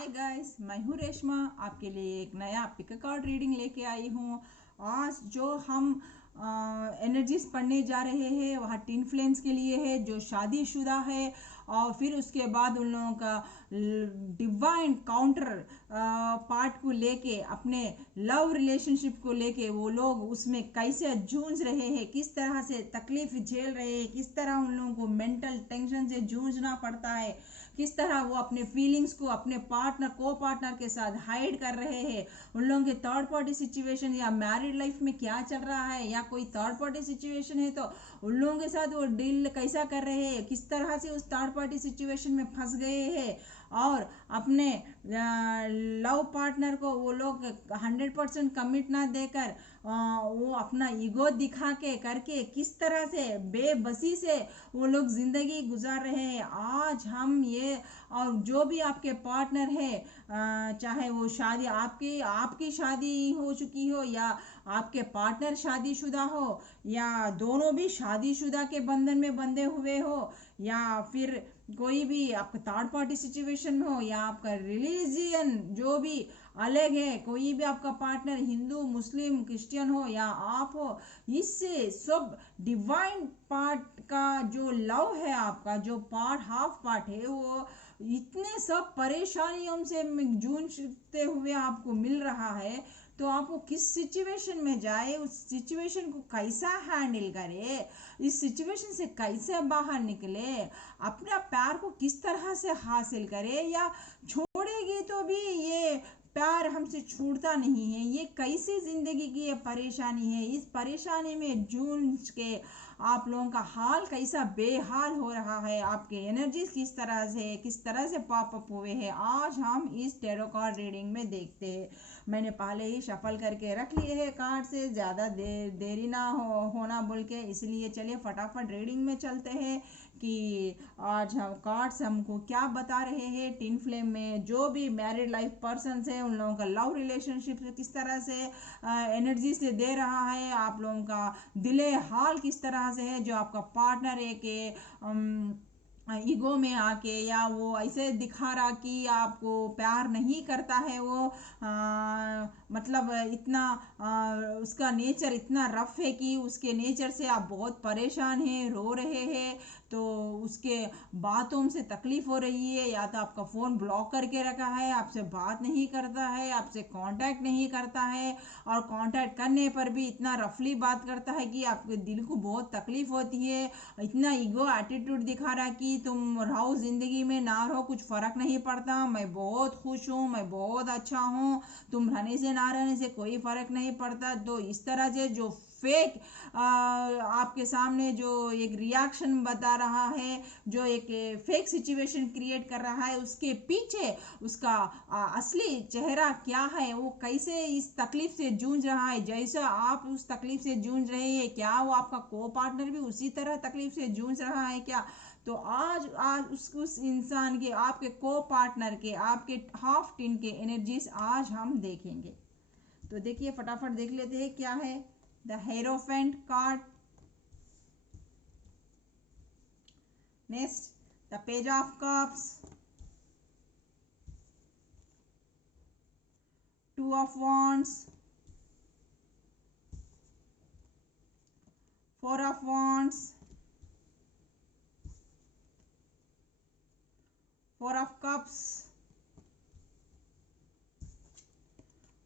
Hi guys, मैं हूँ रेशमा। आपके लिए एक नया पिक कार्ड रीडिंग लेके आई हूँ। आज जो हम एनर्जीज पढ़ने जा रहे हैं वह टिन फ्लेम्स के लिए है जो शादीशुदा है, और फिर उसके बाद उन लोगों का डिवाइन काउंटर पार्ट को लेके, अपने लव रिलेशनशिप को लेके वो लोग उसमें कैसे जूझ रहे हैं, किस तरह से तकलीफ झेल रहे हैं, किस तरह उन लोगों को मेंटल टेंशन से जूझना पड़ता है, किस तरह वो अपने फीलिंग्स को अपने को पार्टनर के साथ हाइड कर रहे हैं, उन लोगों के थर्ड पार्टी सिचुएशन या मैरिड लाइफ में क्या चल रहा है, या कोई थर्ड पार्टी सिचुएशन है तो उन लोगों के साथ वो डील कैसा कर रहे हैं, किस तरह से उस थर्ड पार्टी सिचुएशन में फंस गए हैं, और अपने लव पार्टनर को वो लोग 100% कमिट ना देकर वो अपना ईगो दिखा के करके किस तरह से बेबसी से वो लोग जिंदगी गुजार रहे हैं। आज हम ये, और जो भी आपके पार्टनर है, चाहे वो शादी आपकी आपकी शादी हो चुकी हो, या आपके पार्टनर शादीशुदा हो, या दोनों भी शादीशुदा के बंधन में बंधे हुए हो, या फिर कोई भी आपका थर्ड पार्टी सिचुएशन में हो, या आपका रिलीजियन जो भी अलग है, कोई भी आपका पार्टनर हिंदू मुस्लिम क्रिश्चियन हो या आप हो, इससे सब डिवाइन पार्ट का जो लव है, आपका जो पार्ट हाफ पार्ट है, वो इतने सब परेशानियों से जूझते हुए आपको मिल रहा है। तो आपको किस सिचुएशन में जाए, उस सिचुएशन को कैसा हैंडल करे, इस सिचुएशन से कैसे बाहर निकले, अपना प्यार को किस तरह से हासिल करे, या छोड़ेगी तो भी ये प्यार हमसे छूटता नहीं है, ये कैसी जिंदगी की ये परेशानी है, इस परेशानी में जूझ के आप लोगों का हाल कैसा बेहाल हो रहा है, आपके एनर्जीज किस तरह से पॉप अप हुए हैं, आज हम इस टेरो कार्ड रीडिंग में देखते हैं। मैंने पहले ही शफल करके रख लिए है कार्ड, से ज़्यादा देरी ना होना बोल के, इसलिए चलिए फटाफट रीडिंग में चलते हैं कि आज हम कार्ड्स हमको क्या बता रहे हैं। टिन फ्लेम में जो भी मैरिड लाइफ पर्सन है उन लोगों का लव रिलेशनशिप किस तरह से एनर्जी से दे रहा है, आप लोगों का दिले हाल किस तरह से है, जो आपका पार्टनर है कि ईगो में आके, या वो ऐसे दिखा रहा कि आपको प्यार नहीं करता है, वो मतलब इतना उसका नेचर इतना रफ है कि उसके नेचर से आप बहुत परेशान हैं, रो रहे हैं, तो उसके बातों से तकलीफ हो रही है, या तो आपका फ़ोन ब्लॉक करके रखा है, आपसे बात नहीं करता है, आपसे कांटेक्ट नहीं करता है, और कांटेक्ट करने पर भी इतना रफली बात करता है कि आपके दिल को बहुत तकलीफ होती है, इतना ईगो एटीट्यूड दिखा रहा है कि तुम रहो ज़िंदगी में ना रहो कुछ फ़र्क नहीं पड़ता, मैं बहुत खुश हूँ, मैं बहुत अच्छा हूँ, तुम रहने से ना रहने से कोई फ़र्क नहीं पड़ता। तो इस तरह से जो फेक आपके सामने जो एक रिएक्शन बता रहा है, जो एक फेक सिचुएशन क्रिएट कर रहा है, उसके पीछे उसका असली चेहरा क्या है, वो कैसे इस तकलीफ से जूझ रहा है, जैसा आप उस तकलीफ से जूझ रहे हैं, क्या वो आपका को पार्टनर भी उसी तरह तकलीफ से जूझ रहा है क्या। तो आज उस इंसान के, आपके को पार्टनर के, आपके हाफ टिन के एनर्जीज आज हम देखेंगे। तो देखिए फटाफट देख लेते हैं क्या है। The hierophant card, next the page of cups, two of wands, four of wands, four of cups,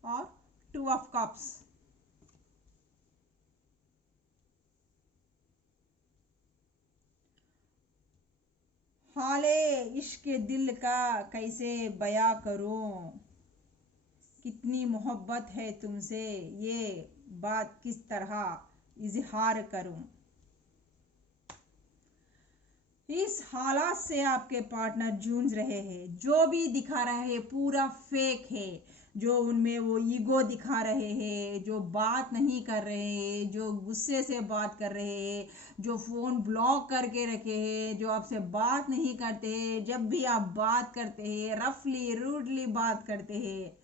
और टू ऑफ कप्स। हाले इश्क दिल का कैसे बयां करूं, कितनी मोहब्बत है तुमसे, ये बात किस तरह इजहार करूं। इस हालात से आपके पार्टनर जूझ रहे हैं, जो भी दिखा रहे हैं पूरा फेक है, जो उनमें वो ईगो दिखा रहे हैं, जो बात नहीं कर रहे हैं, जो गुस्से से बात कर रहे हैं, जो फ़ोन ब्लॉक करके रखे हैं, जो आपसे बात नहीं करते हैं, जब भी आप बात करते हैं रफली रूडली बात करते हैं,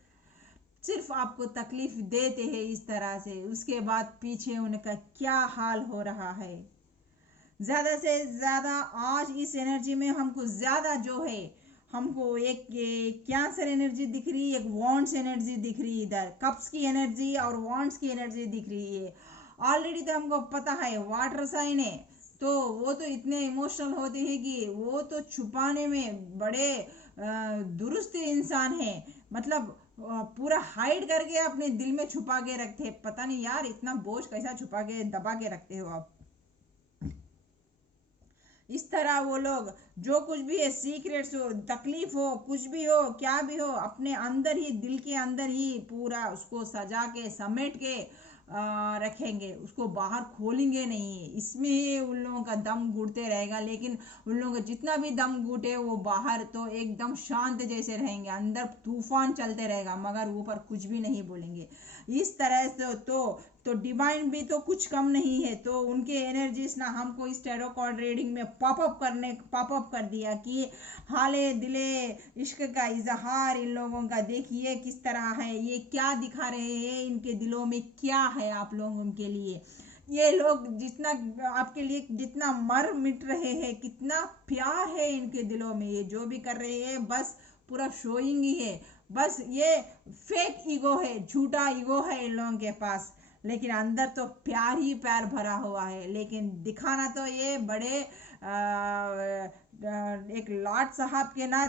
सिर्फ आपको तकलीफ देते हैं इस तरह से, उसके बाद पीछे उनका क्या हाल हो रहा है। ज़्यादा से ज़्यादा आज इस एनर्जी में हमको ज़्यादा जो है हमको एक ये कैंसर एनर्जी दिख रही, एक वॉन्ट्स एनर्जी दिख रही, इधर कप्स की एनर्जी और वॉन्ट्स की एनर्जी दिख रही है। ऑलरेडी तो हमको पता है वाटर साइन है, तो वो तो इतने इमोशनल होते हैं कि वो तो छुपाने में बड़े दुरुस्त इंसान है। मतलब पूरा हाइड करके अपने दिल में छुपा के रखते हैं। पता नहीं यार इतना बोझ कैसा छुपा के दबा के रखते हो आप। इस तरह वो लोग जो कुछ भी है, सीक्रेट्स हो, तकलीफ हो, कुछ भी हो, क्या भी हो, अपने अंदर ही, दिल के अंदर ही पूरा उसको सजा के समेट के रखेंगे, उसको बाहर खोलेंगे नहीं। इसमें ही उन लोगों का दम घुटते रहेगा। लेकिन उन लोगों का जितना भी दम घुटे वो बाहर तो एकदम शांत जैसे रहेंगे, अंदर तूफान चलते रहेगा मगर ऊपर कुछ भी नहीं बोलेंगे। इस तरह से तो डिवाइन भी तो कुछ कम नहीं है। तो उनके एनर्जीज ना हमको इस टैरो कार्ड रीडिंग में पॉपअप कर दिया कि हाले दिले इश्क का इजहार इन लोगों का देखिए किस तरह है, ये क्या दिखा रहे हैं, इनके दिलों में क्या है आप लोगों के लिए। ये लोग जितना आपके लिए जितना मर मिट रहे हैं, कितना प्यार है इनके दिलों में, ये जो भी कर रहे हैं बस पूरा शोइंग ही है। बस ये फेक ईगो है, झूठा ईगो है इन लोगों के पास, लेकिन अंदर तो प्यार ही प्यार भरा हुआ है। लेकिन दिखाना तो ये बड़े एक लॉर्ड साहब के ना,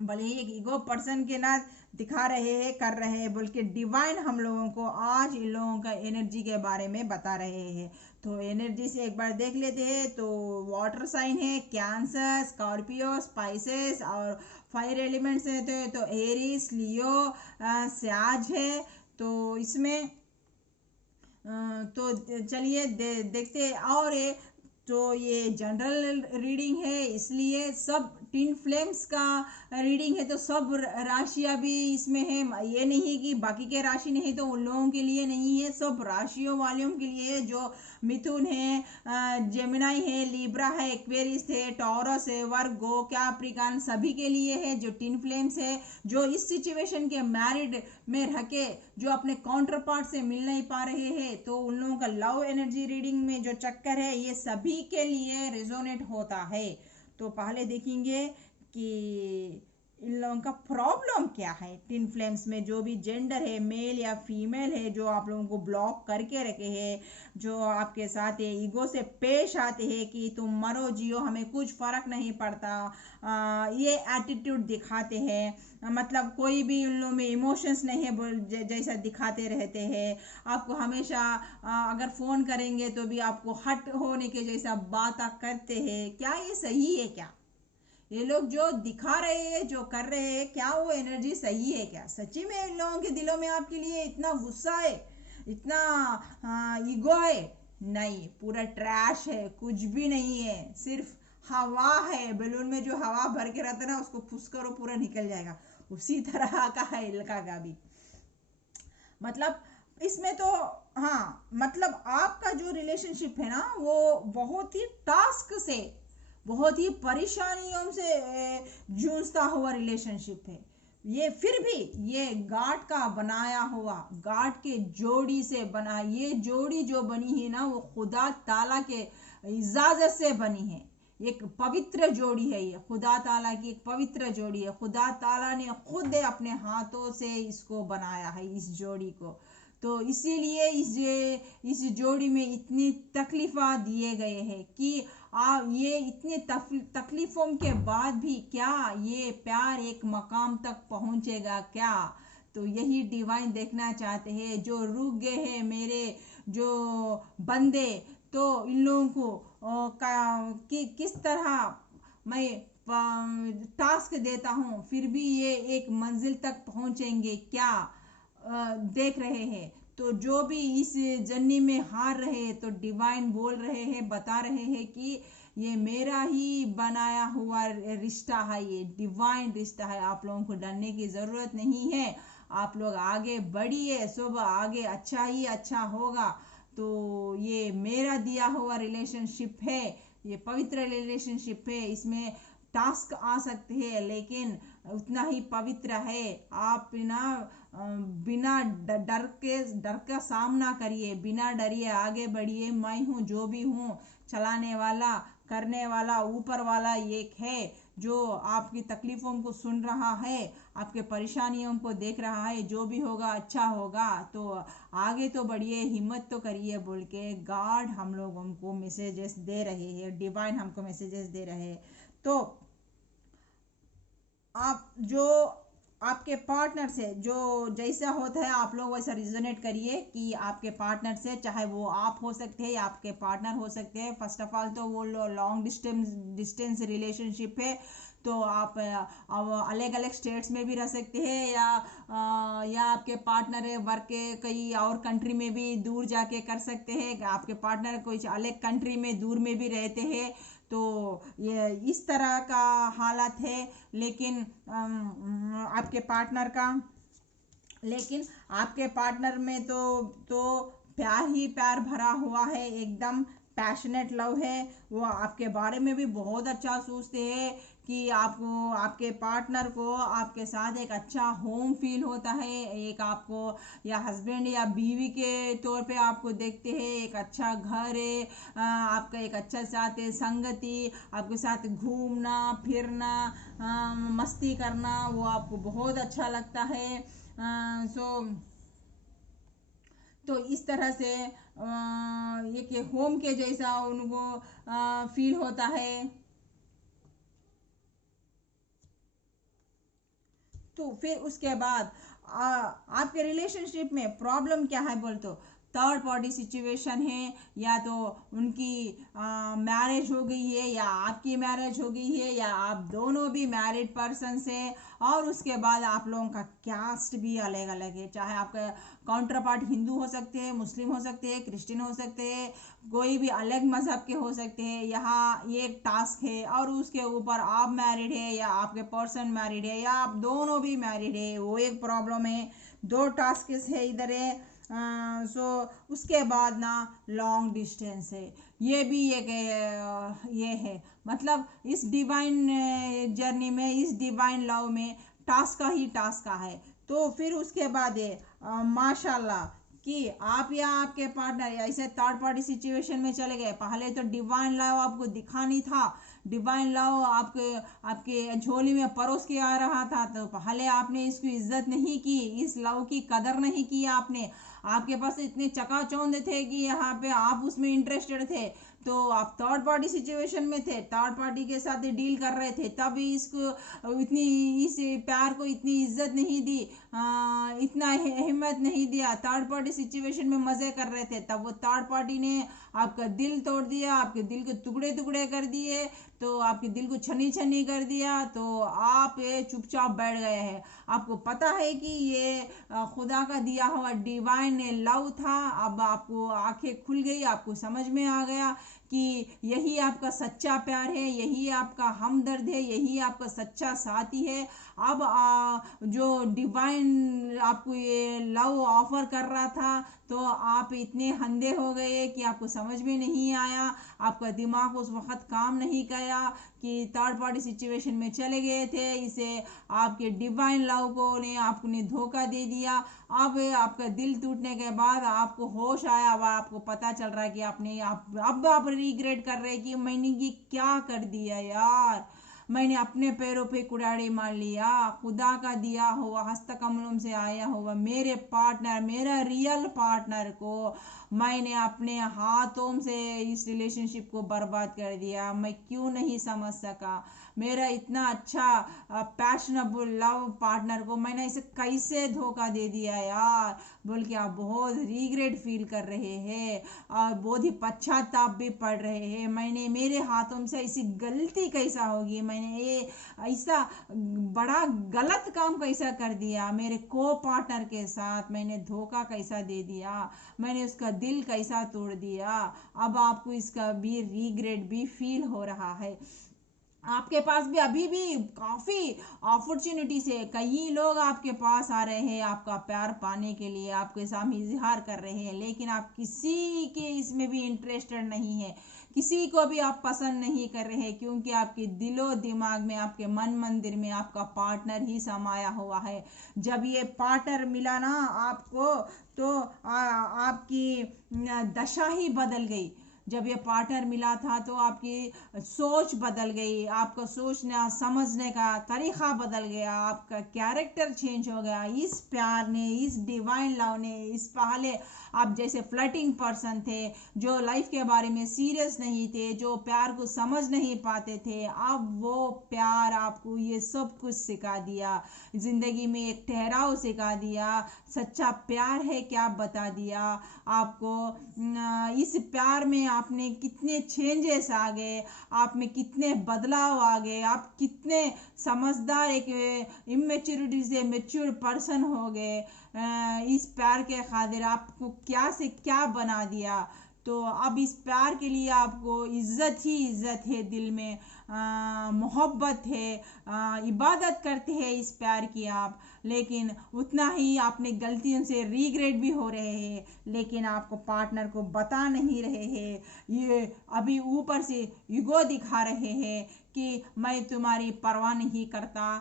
भले ही एक ईगो पर्सन के ना दिखा रहे हैं, कर रहे हैं, बल्कि डिवाइन हम लोगों को आज इन लोगों का एनर्जी के बारे में बता रहे हैं। तो एनर्जी से एक बार देख लेते हैं। तो वाटर साइन है कैंसर, स्कॉर्पियो, स्पाइसेस, और फायर एलिमेंट्स है तो एरीज, लियो, स्याज है। तो इसमें तो चलिए देखते हैं। और ये तो ये जनरल रीडिंग है, इसलिए सब टिन फ्लेम्स का रीडिंग है, तो सब राशियां भी इसमें है। ये नहीं कि बाकी के राशि नहीं तो उन लोगों के लिए नहीं है, सब राशियों वालों के लिए, जो मिथुन है, जेमिनाई है, लिब्रा है, एक्वेरियस है, टॉरस है, वर्गो, कैप्रिकॉर्न, सभी के लिए है। जो टिन फ्लेम्स है, जो इस सिचुएशन के मैरिड में रह के जो अपने काउंटर पार्ट से मिल नहीं पा रहे हैं, तो उन लोगों का लव एनर्जी रीडिंग में जो चक्कर है ये सभी के लिए रेजोनेट होता है। तो पहले देखेंगे कि इन लोगों का प्रॉब्लम क्या है। टिन फ्लेम्स में जो भी जेंडर है, मेल या फीमेल है, जो आप लोगों को ब्लॉक करके रखे हैं, जो आपके साथ ये ईगो से पेश आते हैं कि तुम मरो जियो हमें कुछ फर्क नहीं पड़ता, ये एटीट्यूड दिखाते हैं। मतलब कोई भी उन लोगों में इमोशंस नहीं है जैसा दिखाते रहते हैं। आपको हमेशा अगर फ़ोन करेंगे तो भी आपको हट होने के जैसा बात करते हैं। क्या ये सही है क्या? ये लोग जो दिखा रहे हैं, जो कर रहे हैं, क्या वो एनर्जी सही है क्या? सच्ची में इन लोगों के दिलों में आपके लिए इतना गुस्सा है, इतना ईगो है? नहीं, पूरा ट्रैश है, कुछ भी नहीं है, सिर्फ हवा है। बैलून में जो हवा भर के रहता है ना, उसको फुस करो पूरा निकल जाएगा, उसी तरह का है इनका का भी। मतलब इसमें तो हाँ, मतलब आपका जो रिलेशनशिप है ना वो बहुत ही टास्क से, बहुत ही परेशानियों से जूझता हुआ रिलेशनशिप है ये। फिर भी ये गाठ का बनाया हुआ, गाठ के जोड़ी से बना, ये जोड़ी जो बनी है ना वो खुदा ताला के इजाजत से बनी है। एक पवित्र जोड़ी है ये, खुदा ताला की एक पवित्र जोड़ी है। खुदा ताला ने खुद अपने हाथों से इसको बनाया है, इस जोड़ी को। तो इसीलिए इस जोड़ी में इतनी तकलीफ़ा दिए गए हैं कि ये इतने तकलीफ़ों के बाद भी क्या ये प्यार एक मकाम तक पहुंचेगा क्या? तो यही डिवाइन देखना चाहते हैं। जो रुक गए हैं मेरे जो बंदे, तो इन लोगों को किस तरह मैं टास्क देता हूँ, फिर भी ये एक मंजिल तक पहुंचेंगे क्या? देख रहे हैं। तो जो भी इस जर्नी में हार रहे हैं, तो डिवाइन बोल रहे हैं, बता रहे हैं कि ये मेरा ही बनाया हुआ रिश्ता है, ये डिवाइन रिश्ता है। आप लोगों को डरने की ज़रूरत नहीं है, आप लोग आगे बढ़िए, सब आगे अच्छा ही अच्छा होगा। तो ये मेरा दिया हुआ रिलेशनशिप है, ये पवित्र रिलेशनशिप है। इसमें टास्क आ सकते हैं लेकिन उतना ही पवित्र है। आप बिना डर का सामना करिए, बिना डरिए आगे बढ़िए। मैं हूँ, जो भी हूँ, चलाने वाला, करने वाला ऊपर वाला एक है। जो आपकी तकलीफ़ों को सुन रहा है, आपके परेशानियों को देख रहा है, जो भी होगा अच्छा होगा, तो आगे तो बढ़िए, हिम्मत तो करिए बोल के गॉड हम लोगों को मैसेजेस दे रहे हैं, डिवाइन हमको मैसेजेस दे रहे हैं। तो आप जो आपके पार्टनर से जो जैसा होता है आप लोग वैसा रिजोनेट करिए कि आपके पार्टनर से, चाहे वो आप हो सकते हैं या आपके पार्टनर हो सकते हैं। फर्स्ट ऑफ ऑल तो वो लॉन्ग डिस्टेंस रिलेशनशिप है, तो आप अब अलग अलग स्टेट्स में भी रह सकते हैं, या आपके पार्टनर है वर्क के कई और कंट्री में भी दूर जाके कर सकते हैं, आपके पार्टनर कोई अलग कंट्री में दूर में भी रहते हैं। तो ये इस तरह का हालत है। लेकिन आपके पार्टनर का, लेकिन आपके पार्टनर में तो प्यार ही प्यार भरा हुआ है, एकदम पैशनेट लव है। वो आपके बारे में भी बहुत अच्छा सोचते हैं कि आपको, आपके पार्टनर को आपके साथ एक अच्छा होम फील होता है, एक आपको या हस्बैंड या बीवी के तौर पे आपको देखते हैं, एक अच्छा घर है, आपका एक अच्छा साथ है, संगति, आपके साथ घूमना फिरना, मस्ती करना, वो आपको बहुत अच्छा लगता है। सो तो इस तरह से ये कि होम के जैसा उनको फील होता है। तो फिर उसके बाद आपके रिलेशनशिप में प्रॉब्लम क्या है बोल तो थर्ड पार्टी सिचुएशन है, या तो उनकी मैरिज हो गई है या आपकी मैरिज हो गई है, या आप दोनों भी मैरिड पर्सन से, और उसके बाद आप लोगों का कास्ट भी अलग अलग है, चाहे आपका काउंटर पार्ट हिंदू हो सकते हैं, मुस्लिम हो सकते हैं, क्रिश्चियन हो सकते हैं, कोई भी अलग मजहब के हो सकते हैं। यहाँ ये एक टास्क है, और उसके ऊपर आप मैरिड है या आपके पर्सन मैरिड है या आप दोनों भी मैरिड है, वो एक प्रॉब्लम है। दो टास्क है इधर है। सो उसके बाद ना लॉन्ग डिस्टेंस है, ये भी एक ये है, मतलब इस डिवाइन जर्नी में, इस डिवाइन लव में टास्क का ही टास्क का है। तो फिर उसके बाद है माशाल्लाह कि आप या आपके पार्टनर या ऐसे थर्ड पार्टी सिचुएशन में चले गए। पहले तो डिवाइन लव आपको दिखा नहीं था, डिवाइन लव आपके आपके झोली में परोस के आ रहा था, तो पहले आपने इसकी इज्जत नहीं की, इस लव की कदर नहीं की आपने। आपके पास इतने चकाचौंध थे कि यहाँ पे आप उसमें इंटरेस्टेड थे, तो आप थर्ड पार्टी सिचुएशन में थे, थर्ड पार्टी के साथ डील कर रहे थे, तभी इसको इतनी, इस प्यार को इतनी इज्जत नहीं दी, इतना हिम्मत नहीं दिया, थर्ड पार्टी सिचुएशन में मजे कर रहे थे, तब वो थर्ड पार्टी ने आपका दिल तोड़ दिया, आपके दिल के टुकड़े टुकड़े कर दिए, तो आपके दिल को छनी छनी कर दिया, तो आप ये चुपचाप बैठ गए हैं। आपको पता है कि ये खुदा का दिया हुआ डिवाइन लव था। अब आपको आंखें खुल गई, आपको समझ में आ गया कि यही आपका सच्चा प्यार है, यही आपका हमदर्द है, यही आपका सच्चा साथी है। अब जो डिवाइन आपको ये लव ऑफर कर रहा था, तो आप इतने अंधे हो गए कि आपको समझ में नहीं आया, आपका दिमाग उस वक्त काम नहीं किया कि थर्ड पार्टी सिचुएशन में चले गए थे, इसे आपके डिवाइन लव को ने आपने धोखा दे दिया। अब आपका दिल टूटने के बाद आपको होश आया, अब आपको पता चल रहा है कि आपने अब आप रिग्रेट कर रहे हैं कि मैंने ये क्या कर दिया यार, मैंने अपने पैरों पे कुड़ाड़ी मार लिया। खुदा का दिया हुआ हस्तकमलों से आया हुआ मेरे पार्टनर, मेरा रियल पार्टनर को मैंने अपने हाथों से इस रिलेशनशिप को बर्बाद कर दिया। मैं क्यों नहीं समझ सका, मेरा इतना अच्छा पैशनेबल लव पार्टनर को मैंने इसे कैसे धोखा दे दिया यार, बोल के आप बहुत रिग्रेट फील कर रहे हैं और बहुत ही पश्चाताप भी पड़ रहे हैं। मैंने, मेरे हाथों से ऐसी गलती कैसा होगी, मैंने ये ऐसा बड़ा गलत काम कैसा कर दिया, मेरे को पार्टनर के साथ मैंने धोखा कैसा दे दिया, मैंने उसका दिल कैसा तोड़ दिया। अब आपको इसका भी रिग्रेट भी फील हो रहा है। आपके पास भी अभी भी काफ़ी अपॉर्चुनिटीज है, कई लोग आपके पास आ रहे हैं आपका प्यार पाने के लिए, आपके सामने इजहार कर रहे हैं, लेकिन आप किसी के इसमें भी इंटरेस्टेड नहीं है, किसी को भी आप पसंद नहीं कर रहे हैं, क्योंकि आपके दिलो दिमाग में, आपके मन मंदिर में आपका पार्टनर ही समाया हुआ है। जब ये पार्टनर मिला ना आपको, तो आपकी दशा ही बदल गई। जब ये पार्टनर मिला था तो आपकी सोच बदल गई, आपका सोचना समझने का तरीका बदल गया, आपका कैरेक्टर चेंज हो गया इस प्यार ने, इस डिवाइन लव ने। इस पहले आप जैसे फ्लर्टिंग पर्सन थे, जो लाइफ के बारे में सीरियस नहीं थे, जो प्यार को समझ नहीं पाते थे, अब वो प्यार आपको ये सब कुछ सिखा दिया, जिंदगी में एक ठहराव सिखा दिया, सच्चा प्यार है क्या बता दिया आपको। इस प्यार में आपने कितने चेंजेस आ गए, आप में कितने बदलाव आ गए, आप कितने समझदार, एक इमेच्योरिटी से मेच्योर पर्सन हो गए। इस प्यार के खातिर आपको क्या से क्या बना दिया। तो अब इस प्यार के लिए आपको इज्जत ही इज्जत है, दिल में मोहब्बत है, इबादत करते हैं इस प्यार की आप। लेकिन उतना ही आपने गलतियों से रीग्रेट भी हो रहे हैं, लेकिन आपको पार्टनर को बता नहीं रहे हैं। ये अभी ऊपर से ईगो दिखा रहे हैं कि मैं तुम्हारी परवाह नहीं करता,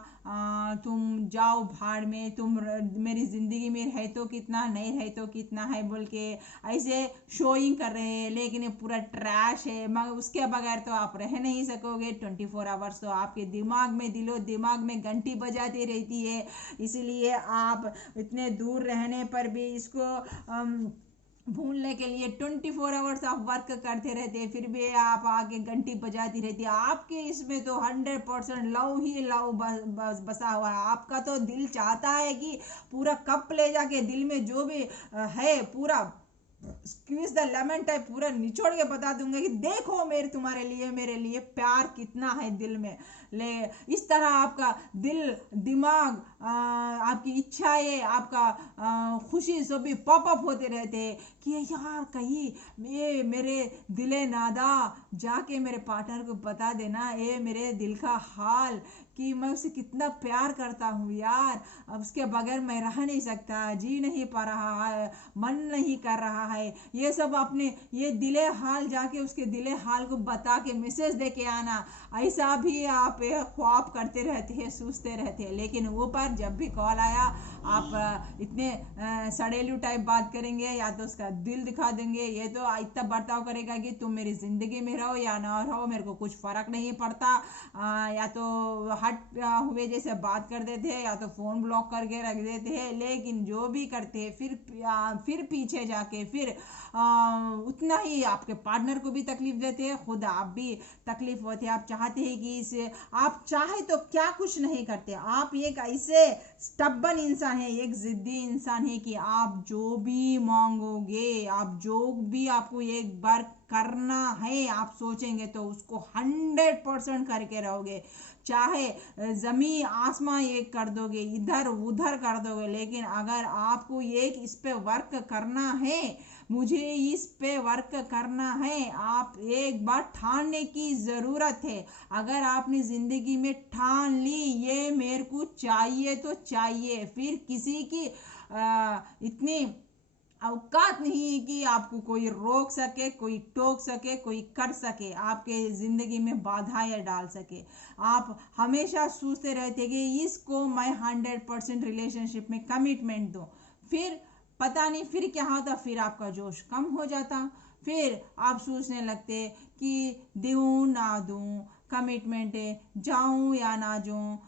तुम जाओ भाड़ में, तुम मेरी ज़िंदगी में रहे तो कितना, नहीं रहे तो कितना है बोल के ऐसे शोइंग कर रहे हैं। लेकिन ये पूरा ट्रैश है, मगर उसके बगैर तो आप रह नहीं सकोगे। 24 आवर्स तो आपके दिमाग में, दिलो दिमाग में घंटी बजाती रहती है। इसीलिए आप इतने दूर रहने पर भी इसको भूलने के लिए 24 आवर्स आप वर्क करते रहते हैं, फिर भी आप आके घंटी बजाती रहती है। आपके इसमें तो 100% लव ही लव बसा हुआ है। आपका तो दिल चाहता है कि पूरा कप ले जाके दिल में जो भी है पूरा स्क्वीज द लेमन टाइप पूरा निचोड़ के बता दूंगा कि देखो मेरे तुम्हारे लिए, मेरे लिए प्यार कितना है दिल में। ले इस तरह आपका दिल, दिमाग, आपकी इच्छाएं, आपका खुशी सभी पॉप अप होते रहते हैं कि यार कहीं ये मेरे दिले नादा जाके मेरे पार्टनर को बता देना, ये मेरे दिल का हाल कि मैं उसे कितना प्यार करता हूँ यार, अब उसके बगैर मैं रह नहीं सकता, जी नहीं पा रहा है, मन नहीं कर रहा है। ये सब अपने ये दिले हाल जाके उसके दिले हाल को बता के मैसेज दे के आना, ऐसा भी आप ख्वाब करते रहते हैं, सोचते रहते हैं। लेकिन ऊपर जब भी कॉल आया आप इतने सड़ेलू टाइप बात करेंगे, या तो उसका दिल दिखा देंगे, ये तो इतना बर्ताव करेगा कि तुम मेरी ज़िंदगी में रहो या ना रहो मेरे को कुछ फ़र्क नहीं पड़ता, या तो हट हुए जैसे बात कर देते हैं, या तो फ़ोन ब्लॉक करके रख देते हैं। लेकिन जो भी करते हैं फिर पीछे जाके फिर उतना ही आपके पार्टनर को भी तकलीफ देते हैं, खुद आप भी तकलीफ होते हैं। आप चाहते हैं कि इसे, आप चाहे तो क्या कुछ नहीं करते, आप एक ऐसे स्टबन इंसान है, एक जिद्दी इंसान है कि आप जो भी मांगोगे, आप जो भी आपको एक बार करना है आप सोचेंगे तो उसको 100% करके रहोगे। चाहे जमीन आसमां एक कर दोगे, इधर उधर कर दोगे, लेकिन अगर आपको एक इस पे वर्क करना है, मुझे इस पे वर्क करना है, आप एक बार ठानने की ज़रूरत है। अगर आपने ज़िंदगी में ठान ली ये मेरे को चाहिए तो चाहिए, फिर किसी की इतनी औकात नहीं है कि आपको कोई रोक सके, कोई टोक सके, कोई कर सके, आपके ज़िंदगी में बाधाएं डाल सके। आप हमेशा सोचते रहते कि इसको मैं 100% रिलेशनशिप में कमिटमेंट दूँ, फिर पता नहीं फिर क्या होता, फिर आपका जोश कम हो जाता, फिर आप सोचने लगते कि दूँ ना दूँ, कमिटमेंट है, जाऊँ या ना जाऊँ,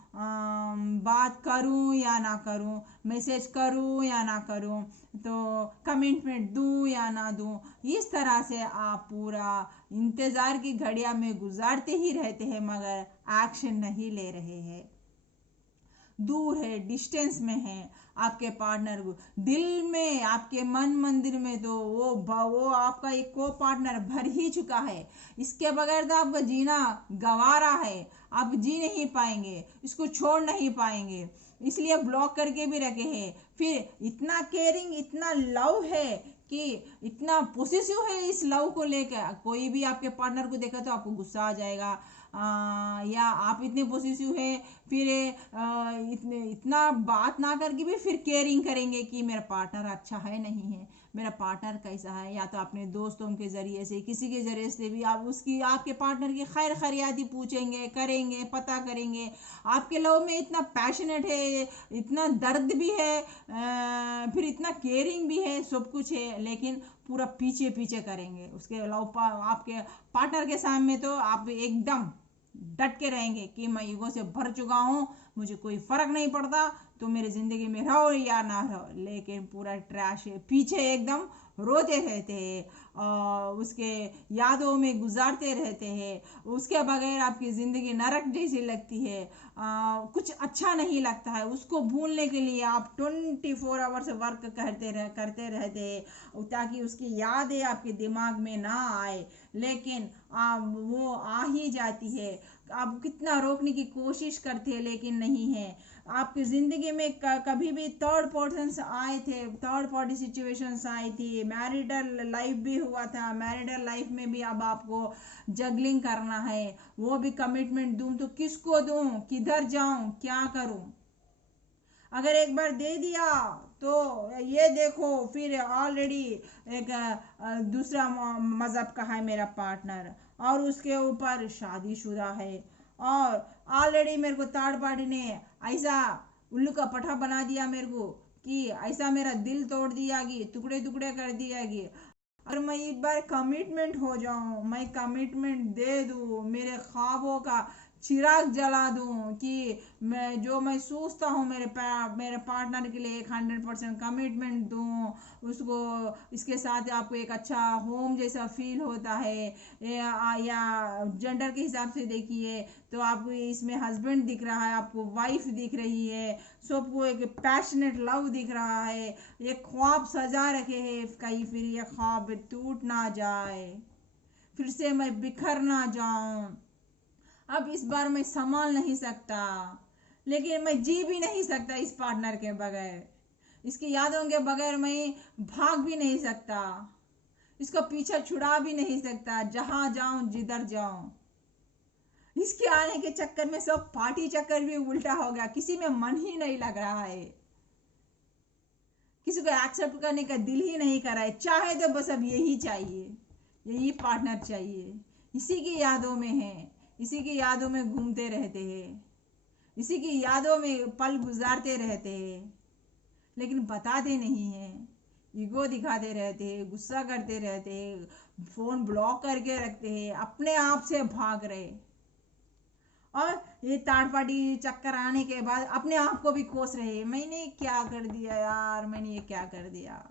बात करूँ या ना करूँ, मैसेज करूँ या ना करूँ, तो कमिटमेंट दूँ या ना दूँ। इस तरह से आप पूरा इंतज़ार की घड़ियाँ में गुजारते ही रहते हैं, मगर एक्शन नहीं ले रहे हैं। दूर है, डिस्टेंस में है आपके पार्टनर को, दिल में आपके मन मंदिर में तो वो आपका एक को पार्टनर भर ही चुका है। इसके बगैर तो आपका जीना गवारा है, आप जी नहीं पाएंगे, इसको छोड़ नहीं पाएंगे, इसलिए ब्लॉक करके भी रखे हैं। फिर इतना केयरिंग, इतना लव है कि इतना पोसेसिव है इस लव को लेकर, कोई भी आपके पार्टनर को देखा तो आपको गुस्सा आ जाएगा, या आप इतने पोसेसिव है, फिर इतना बात ना करके भी फिर केयरिंग करेंगे कि मेरा पार्टनर अच्छा है नहीं है, मेरा पार्टनर कैसा है, या तो अपने दोस्तों के ज़रिए से, किसी के ज़रिए से भी आप उसकी, आपके पार्टनर की खैर खैरियाती पूछेंगे, करेंगे, पता करेंगे। आपके लव में इतना पैशनेट है, इतना दर्द भी है, फिर इतना केयरिंग भी है, सब कुछ है, लेकिन पूरा पीछे पीछे करेंगे उसके लव आपके पार्टनर के सामने तो आप एकदम डट के रहेंगे कि मैं ईगो से भर चुका हूँ, मुझे कोई फर्क नहीं पड़ता, तो मेरी ज़िंदगी में रहो या ना रहो, लेकिन पूरा ट्रैश है, पीछे एकदम रोते रहते हैं और उसके यादों में गुजारते रहते हैं। उसके बगैर आपकी ज़िंदगी नरक जैसी लगती है, कुछ अच्छा नहीं लगता है। उसको भूलने के लिए आप 24 आवर्स वर्क करते रहते हैं ताकि उसकी यादें आपके दिमाग में ना आए, लेकिन वो आ ही जाती है। आप कितना रोकने की कोशिश करते हैं लेकिन नहीं है। आपकी ज़िंदगी में कभी भी थर्ड पर्सन्स आए थे, थर्ड पार्टी सिचुएशंस आई थी, मैरिटल लाइफ भी हुआ था, मैरिटल लाइफ में भी अब आपको जगलिंग करना है, वो भी कमिटमेंट दूं तो किसको दूं, किधर जाऊं, क्या करूं। अगर एक बार दे दिया तो ये देखो फिर ऑलरेडी एक दूसरा मज़हब का है मेरा पार्टनर, और उसके ऊपर शादीशुदा है, और ऑलरेडी मेरे को थर्ड पार्टी ने ऐसा उल्लू का पठा बना दिया मेरे को कि ऐसा मेरा दिल तोड़ दिया कि टुकड़े टुकड़े कर दिया कि अगर मैं एक बार कमिटमेंट हो जाऊं, मैं कमिटमेंट दे दूं, मेरे ख्वाबों का चिराग जला दूं कि मैं सोचता हूँ मेरे पार्टनर के लिए 100% कमिटमेंट दूं उसको, इसके साथ आपको एक अच्छा होम जैसा फील होता है, या जेंडर के हिसाब से देखिए तो आपको इसमें हस्बैंड दिख रहा है, आपको वाइफ दिख रही है, सबको एक पैशनेट लव दिख रहा है, एक ख्वाब सजा रखे हैं, कहीं फिर ये ख्वाब टूट ना जाए, फिर से मैं बिखर ना जाऊं। अब इस बार मैं संभाल नहीं सकता, लेकिन मैं जी भी नहीं सकता इस पार्टनर के बगैर, इसकी यादों के बगैर मैं भाग भी नहीं सकता, इसको पीछे छुड़ा भी नहीं सकता, जहां जाऊं जिधर जाऊं। इसके आने के चक्कर में सब पार्टी चक्कर भी उल्टा हो गया, किसी में मन ही नहीं लग रहा है, किसी को एक्सेप्ट करने का दिल ही नहीं कर रहा है, चाहे तो बस अब यही चाहिए, यही पार्टनर चाहिए, इसी की यादों में है, इसी की यादों में घूमते रहते हैं, इसी की यादों में पल गुजारते रहते हैं, लेकिन बताते नहीं हैं, ईगो दिखाते रहते हैं, गुस्सा करते रहते हैं, फोन ब्लॉक करके रखते हैं, अपने आप से भाग रहे, और ये थर्ड पार्टी चक्कर आने के बाद अपने आप को भी कोस रहे, मैंने क्या कर दिया यार, मैंने ये क्या कर दिया।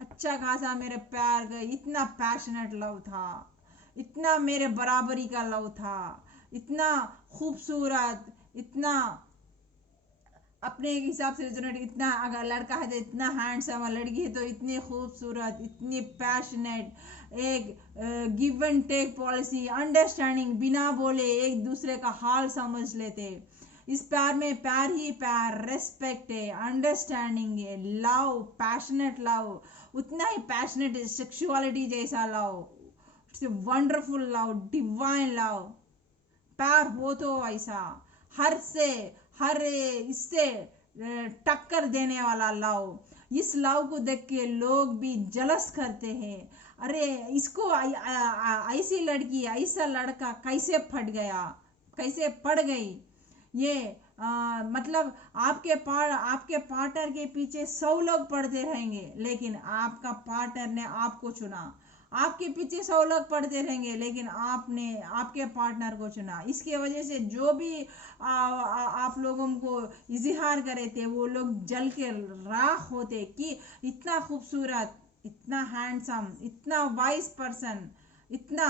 अच्छा खासा मेरे प्यार का इतना पैशनेट लव था, इतना मेरे बराबरी का लव था, इतना खूबसूरत, इतना अपने हिसाब से रेजोनेट, इतना अगर लड़का है तो इतना हैंडसम, लड़की है तो इतनी खूबसूरत, इतनी पैशनेट, एक give and take policy, understanding, बिना बोले एक दूसरे का हाल समझ लेते। इस प्यार में प्यार ही प्यार, रेस्पेक्ट है, अंडरस्टैंडिंग है, लव, पैशनेट लव, उतना ही पैशनेट है सेक्सुअलिटी जैसा love, it's wonderful love, divine love. प्यार हो तो ऐसा हर इससे टक्कर देने वाला लव, इस लव को देख के लोग भी जलस करते हैं, अरे इसको ऐसी लड़की, ऐसा लड़का कैसे फट गया, कैसे पड़ गई ये, मतलब आपके पार्टनर के पीछे 100 लोग पड़ते रहेंगे, लेकिन आपका पार्टनर ने आपको चुना, आपके पीछे 100 लोग पड़ते रहेंगे, लेकिन आपने आपके पार्टनर को चुना। इसके वजह से जो भी आप लोगों को इजहार करे थे वो लोग जल के राख होते कि इतना खूबसूरत, इतना हैंडसम, इतना वाइज पर्सन, इतना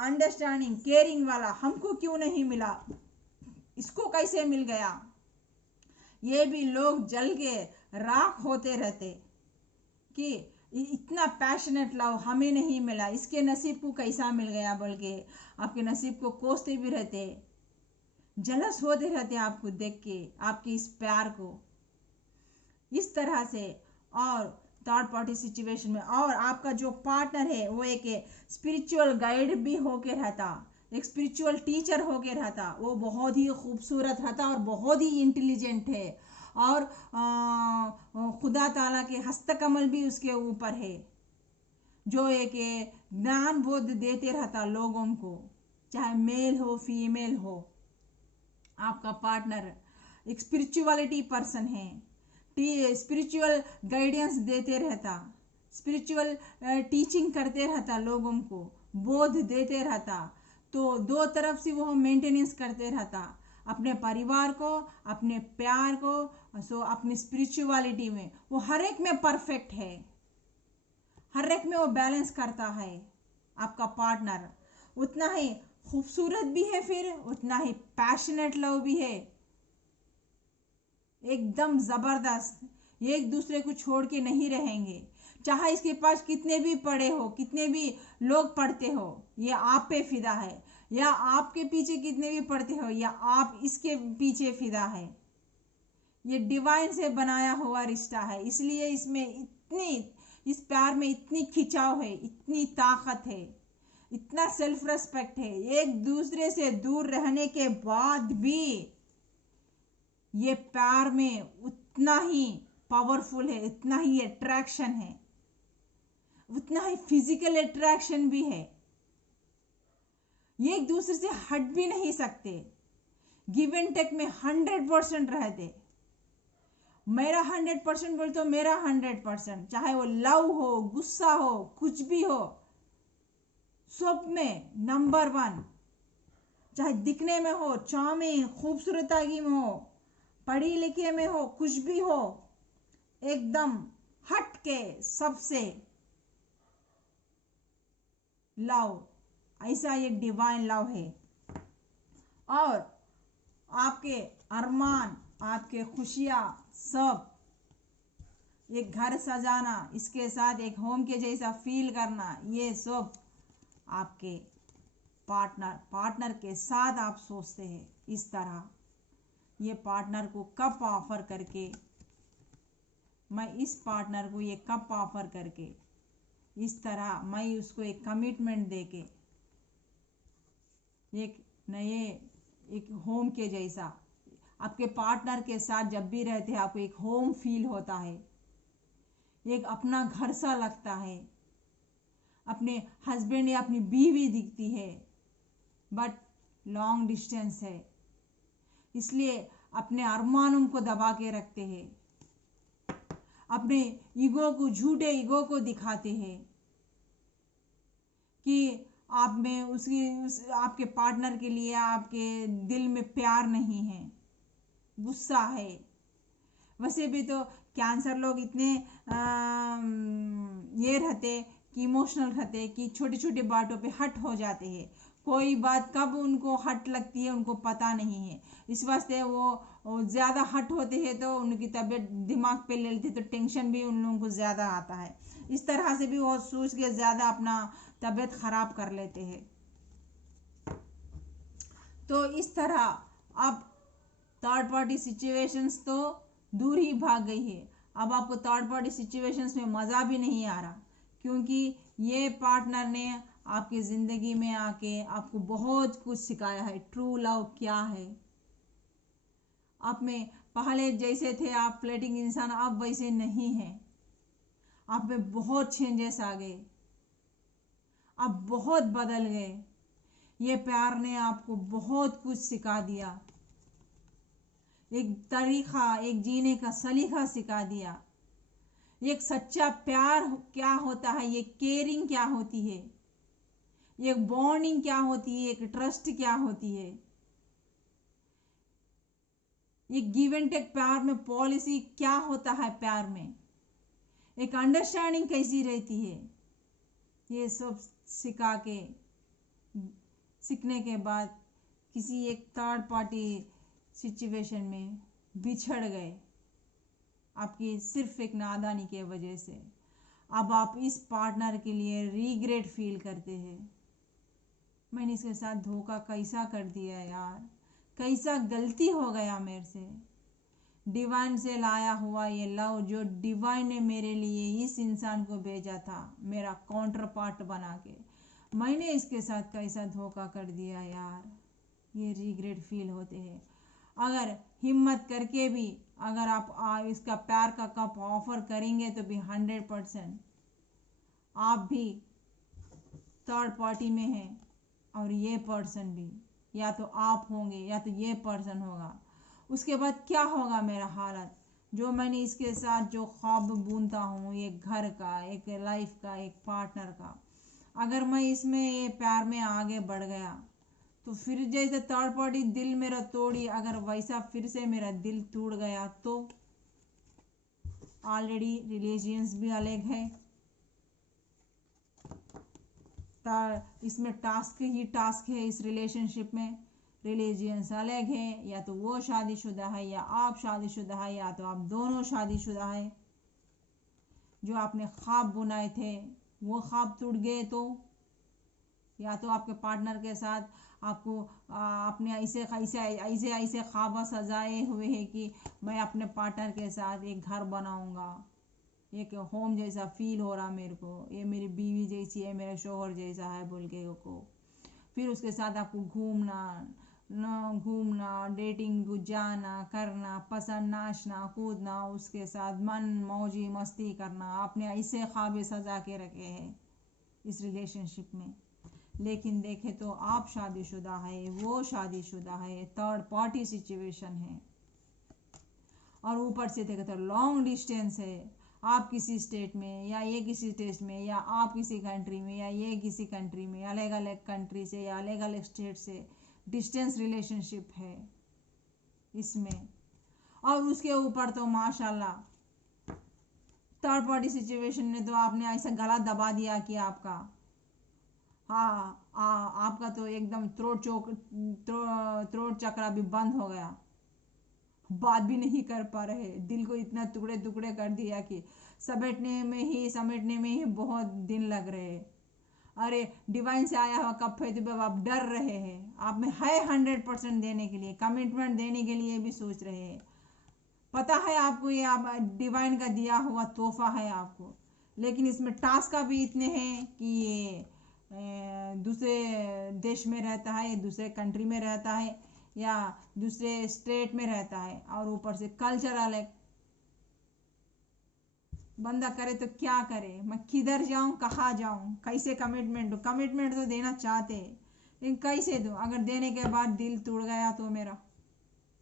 अंडरस्टैंडिंग केयरिंग वाला हमको क्यों नहीं मिला, इसको कैसे मिल गया। ये भी लोग जल के राख होते रहते कि इतना पैशनेट लव हमें नहीं मिला, इसके नसीब को कैसा मिल गया, बोल के आपके नसीब को कोसते भी रहते, जलस होते रहते आपको देख के, आपके इस प्यार को इस तरह से। और थर्ड पार्टी सिचुएशन में, और आपका जो पार्टनर है वो एक स्पिरिचुअल गाइड भी होके रहता, एक स्पिरिचुअल टीचर होके रहता, वो बहुत ही खूबसूरत रहता और बहुत ही इंटेलिजेंट है, और खुदा ताला के हस्तकमल भी उसके ऊपर है, जो एक ज्ञान बोध देते रहता लोगों को, चाहे मेल हो फीमेल हो। आपका पार्टनर एक स्पिरिचुअलिटी पर्सन है, स्पिरिचुअल गाइडेंस देते रहता, स्पिरिचुअल टीचिंग करते रहता, लोगों को बोध देते रहता। तो दो तरफ से वो मेंटेनेंस करते रहता, अपने परिवार को, अपने प्यार को, सो अपनी स्पिरिचुअलिटी में वो हर एक में परफेक्ट है, हर एक में वो बैलेंस करता है। आपका पार्टनर उतना ही खूबसूरत भी है, फिर उतना ही पैशनेट लव भी है, एकदम जबरदस्त। एक दूसरे को छोड़ के नहीं रहेंगे, चाहे इसके पास कितने भी पढ़े हो, कितने भी लोग पढ़ते हो, ये आप पे फिदा है, या आपके पीछे कितने भी पढ़ते हो, या आप इसके पीछे फिदा है। ये डिवाइन से बनाया हुआ रिश्ता है, इसलिए इसमें इस प्यार में इतनी खिंचाव है, इतनी ताकत है, इतना सेल्फ रेस्पेक्ट है। एक दूसरे से दूर रहने के बाद भी ये प्यार में उतना ही पावरफुल है, उतना ही अट्रैक्शन है, उतना ही फिजिकल अट्रैक्शन भी है। ये एक दूसरे से हट भी नहीं सकते, गिव एंड टेक में 100% रहते। मेरा 100% बोल तो मेरा 100%, चाहे वो लव हो, गुस्सा हो, कुछ भी हो, सब में नंबर 1। चाहे दिखने में हो, चार्मिंग, खूबसूरती में हो, पढ़ी लिखे में हो, कुछ भी हो, एकदम हट के सबसे लव, ऐसा एक डिवाइन लव है। और आपके अरमान, आपके खुशियाँ सब, एक घर सजाना, इसके साथ एक होम के जैसा फील करना, ये सब आपके पार्टनर के साथ आप सोचते हैं इस तरह। ये पार्टनर को कब ऑफर करके, मैं इस पार्टनर को ये कब ऑफर करके, इस तरह मैं उसको एक कमिटमेंट देके एक नए एक होम के जैसा, आपके पार्टनर के साथ जब भी रहते हैं आपको एक होम फील होता है, एक अपना घर सा लगता है। अपने हस्बैंड या अपनी बीवी दिखती है, बट लॉन्ग डिस्टेंस है, इसलिए अपने अरमानों को दबा के रखते हैं, अपने ईगो को, झूठे ईगो को दिखाते हैं कि आप में आपके पार्टनर के लिए आपके दिल में प्यार नहीं है, गुस्सा है। वैसे भी तो कैंसर लोग इतने ये रहते कि इमोशनल रहते कि छोटी छोटी बातों पे हट हो जाते हैं, कोई बात कब उनको हट लगती है उनको पता नहीं है। इस वास्ते वो ज़्यादा हट होते हैं तो उनकी तबीयत दिमाग पे ले लेती, तो टेंशन भी उन लोगों को ज़्यादा आता है। इस तरह से भी वो सोच के ज़्यादा अपना तबीयत ख़राब कर लेते हैं। तो इस तरह अब थर्ड पार्टी सिचुएशंस तो दूर ही भाग गई है। अब आपको थर्ड पार्टी सिचुएशंस में मज़ा भी नहीं आ रहा, क्योंकि ये पार्टनर ने आपकी ज़िंदगी में आके आपको बहुत कुछ सिखाया है। ट्रू लव क्या है, आप में पहले जैसे थे आप फ्लर्टिंग इंसान, अब वैसे नहीं है, आप में बहुत चेंजेस आ गए, आप बहुत बदल गए। ये प्यार ने आपको बहुत कुछ सिखा दिया, एक तरीका, एक जीने का सलीका सिखा दिया, एक सच्चा प्यार क्या होता है, ये केयरिंग क्या होती है, एक बॉन्डिंग क्या होती है, एक ट्रस्ट क्या होती है, ये गिव एंड टेक प्यार में पॉलिसी क्या होता है, प्यार में एक अंडरस्टैंडिंग कैसी रहती है। ये सब सीखने के बाद किसी एक थर्ड पार्टी सिचुएशन में बिछड़ गए, आपकी सिर्फ एक नादानी के वजह से। अब आप इस पार्टनर के लिए रिग्रेट फील करते हैं, मैंने इसके साथ धोखा कैसा कर दिया यार, कैसा गलती हो गया मेरे से। डिवाइन से लाया हुआ ये लव जो डिवाइन ने मेरे लिए इस इंसान को भेजा था, मेरा काउंटर पार्ट बना के, मैंने इसके साथ कैसा धोखा कर दिया यार। ये रिग्रेट फील होते हैं। अगर हिम्मत करके भी अगर आप इसका प्यार का कप ऑफर करेंगे तो भी 100% आप भी थर्ड पार्टी में हैं और ये पर्सन भी, या तो आप होंगे या तो ये पर्सन होगा। उसके बाद क्या होगा मेरा हालत, जो मैंने इसके साथ जो ख्वाब बुनता हूँ, एक घर का, एक लाइफ का, एक पार्टनर का, अगर मैं इसमें ये प्यार में आगे बढ़ गया तो फिर जैसे थर्ड पार्टी दिल मेरा तोड़ी, अगर वैसा फिर से मेरा दिल टूट गया तो ऑलरेडी रिलीजियंस भी अलग है, इसमें टास्क ही टास्क है, इस रिलेशनशिप में रिलीजियंस अलग है, या तो वो शादीशुदा है या आप शादीशुदा है या तो आप दोनों शादीशुदा है। जो आपने ख्वाब बुनाए थे वो ख्वाब टूट गए तो, या तो आपके पार्टनर के साथ आपको आपने ऐसे ऐसे ऐसे ऐसे ख्वाब सजाए हुए हैं कि मैं अपने पार्टनर के साथ एक घर बनाऊंगा, एक होम जैसा फील हो रहा मेरे को, ये मेरी बीवी जैसी है, मेरा शोहर जैसा है बोल के को। फिर उसके साथ आपको घूमना डेटिंग को जाना करना पसंद, नाचना कूदना, उसके साथ मन मौजी मस्ती करना, आपने ऐसे ख्वाब सजा के रखे हैं इस रिलेशनशिप में। लेकिन देखे तो आप शादीशुदा है, वो शादीशुदा है, थर्ड पार्टी सिचुएशन है, और ऊपर से देखे तो लॉन्ग डिस्टेंस है, आप किसी स्टेट में या ये किसी स्टेट में, या आप किसी कंट्री में या ये किसी कंट्री में, अलग अलग कंट्री से या अलग अलग स्टेट से डिस्टेंस रिलेशनशिप है इसमें। और उसके ऊपर तो माशाल्लाह थर्ड पार्टी सिचुएशन ने तो आपने ऐसा गला दबा दिया कि आपका आपका तो एकदम थ्रोट चक्रा भी बंद हो गया, बात भी नहीं कर पा रहे, दिल को इतना टुकड़े टुकड़े कर दिया कि समेटने में ही बहुत दिन लग रहे। अरे डिवाइन से आया हुआ कप है तो आप डर रहे हैं, आप में है 100% देने के लिए, कमिटमेंट देने के लिए भी सोच रहे हैं, पता है आपको ये आप डिवाइन का दिया हुआ तोहफा है आपको, लेकिन इसमें टास्क का भी इतने हैं कि ये दूसरे देश में रहता है, दूसरे कंट्री में रहता है या दूसरे स्टेट में रहता है, और ऊपर से कल्चर अलग। बंदा करे तो क्या करे, मैं किधर जाऊं, कहाँ जाऊं, कैसे कमिटमेंट तो देना चाहते हैं लेकिन कैसे दूं, अगर देने के बाद दिल टूट गया तो मेरा,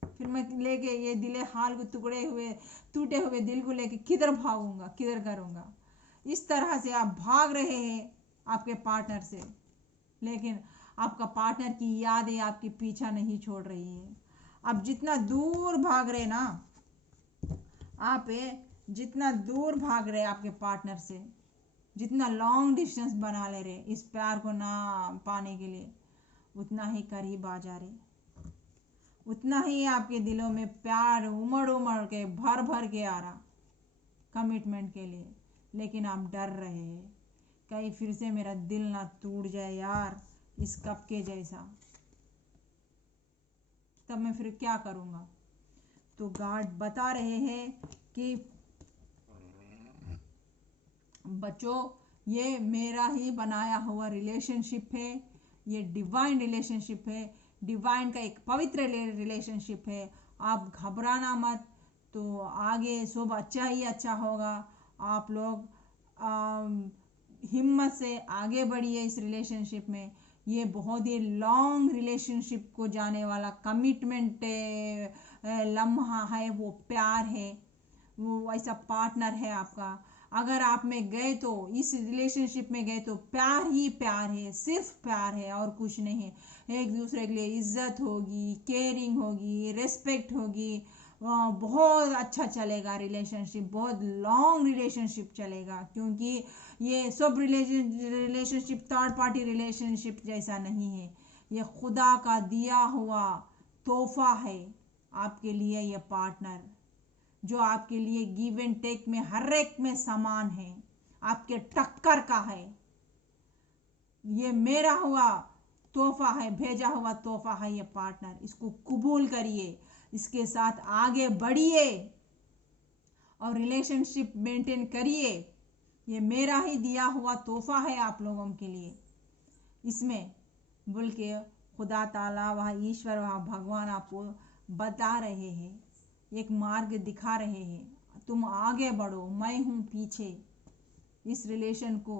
फिर मैं लेके ये दिले हाल को टूटे हुए दिल को लेके किधर भागूंगा, किधर करूंगा। इस तरह से आप भाग रहे हैं आपके पार्टनर से, लेकिन आपका पार्टनर की यादें आपकी पीछा नहीं छोड़ रही है। आप जितना दूर भाग रहे ना, आप जितना दूर भाग रहे आपके पार्टनर से, जितना लॉन्ग डिस्टेंस बना ले रहे इस प्यार को ना पाने के लिए, उतना ही करीब आ जा रहे, उतना ही आपके दिलों में प्यार उमड़ उमड़ के भर भर के आ रहा कमिटमेंट के लिए। लेकिन आप डर रहे हैं कहीं फिर से मेरा दिल ना टूट जाए यार इस कप के जैसा, तब मैं फिर क्या करूँगा। तो गार्ड बता रहे हैं कि बच्चों ये मेरा ही बनाया हुआ रिलेशनशिप है, ये डिवाइन रिलेशनशिप है, डिवाइन का एक पवित्र रिलेशनशिप है, आप घबराना मत, तो आगे सब अच्छा ही अच्छा होगा। आप लोग हिम्मत से आगे बढ़िए इस रिलेशनशिप में, ये बहुत ही लॉन्ग रिलेशनशिप को जाने वाला कमिटमेंट लम्हा है, वो प्यार है, वो ऐसा पार्टनर है आपका। अगर आप में गए तो इस रिलेशनशिप में गए तो प्यार ही प्यार है, सिर्फ प्यार है और कुछ नहीं है। एक दूसरे के लिए इज्जत होगी, केयरिंग होगी, रिस्पेक्ट होगी, बहुत अच्छा चलेगा रिलेशनशिप, बहुत लॉन्ग रिलेशनशिप चलेगा, क्योंकि ये सब रिलेशनशिप थर्ड पार्टी रिलेशनशिप जैसा नहीं है, ये खुदा का दिया हुआ तोहफा है आपके लिए। ये पार्टनर जो आपके लिए गिव एंड टेक में हर एक में समान है, आपके टक्कर का है, ये मेरा हुआ तोहफा है, भेजा हुआ तोहफा है ये पार्टनर, इसको कबूल करिए, इसके साथ आगे बढ़िए और रिलेशनशिप मेंटेन करिए। ये मेरा ही दिया हुआ तोहफा है आप लोगों के लिए, इसमें बोल के खुदा ताला वह ईश्वर वह भगवान आपको बता रहे हैं एक मार्ग दिखा रहे हैं। तुम आगे बढ़ो, मैं हूँ पीछे। इस रिलेशन को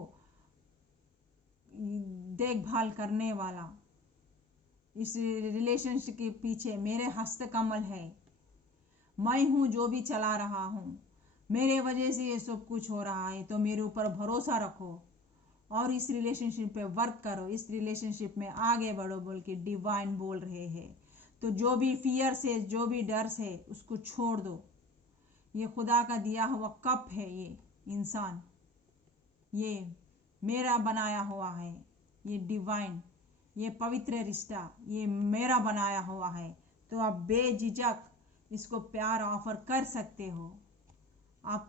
देखभाल करने वाला, इस रिलेशनशिप के पीछे मेरे हस्तकमल है। मैं हूँ जो भी चला रहा हूँ, मेरे वजह से ये सब कुछ हो रहा है, तो मेरे ऊपर भरोसा रखो और इस रिलेशनशिप पे वर्क करो, इस रिलेशनशिप में आगे बढ़ो बोल के डिवाइन बोल रहे हैं। तो जो भी फियर से, जो भी डर से, उसको छोड़ दो। ये खुदा का दिया हुआ कप है, ये इंसान, ये मेरा बनाया हुआ है, ये डिवाइन, ये पवित्र रिश्ता, ये मेरा बनाया हुआ है। तो आप बेझिझक इसको प्यार ऑफर कर सकते हो। आप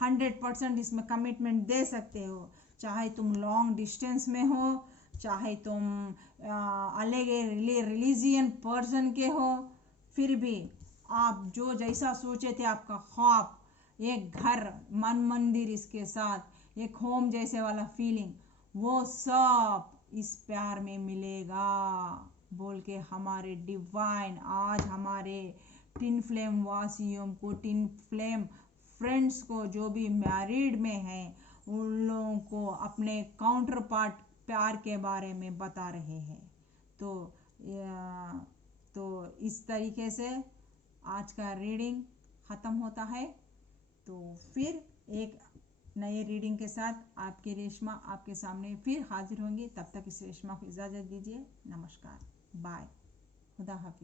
100% इसमें कमिटमेंट दे सकते हो। चाहे तुम लॉन्ग डिस्टेंस में हो, चाहे तुम अलग रिलीजियन पर्सन के हो, फिर भी आप जो जैसा सोचे थे, आपका ख्वाब, एक घर, मन मंदिर, इसके साथ एक होम जैसे वाला फीलिंग, वो सब इस प्यार में मिलेगा बोल के हमारे डिवाइन आज हमारे टिन फ्लेम वासियों को, टिन फ्लेम फ्रेंड्स को, जो भी मैरिड में हैं, उन लोगों को अपने काउंटर पार्ट प्यार के बारे में बता रहे हैं। तो तो इस तरीके से आज का रीडिंग ख़त्म होता है। तो फिर एक नए रीडिंग के साथ आपकी रेशमा आपके सामने फिर हाजिर होंगी। तब तक इस रेशमा को इजाज़त दीजिए। नमस्कार, बाय, खुदा हाफिज़।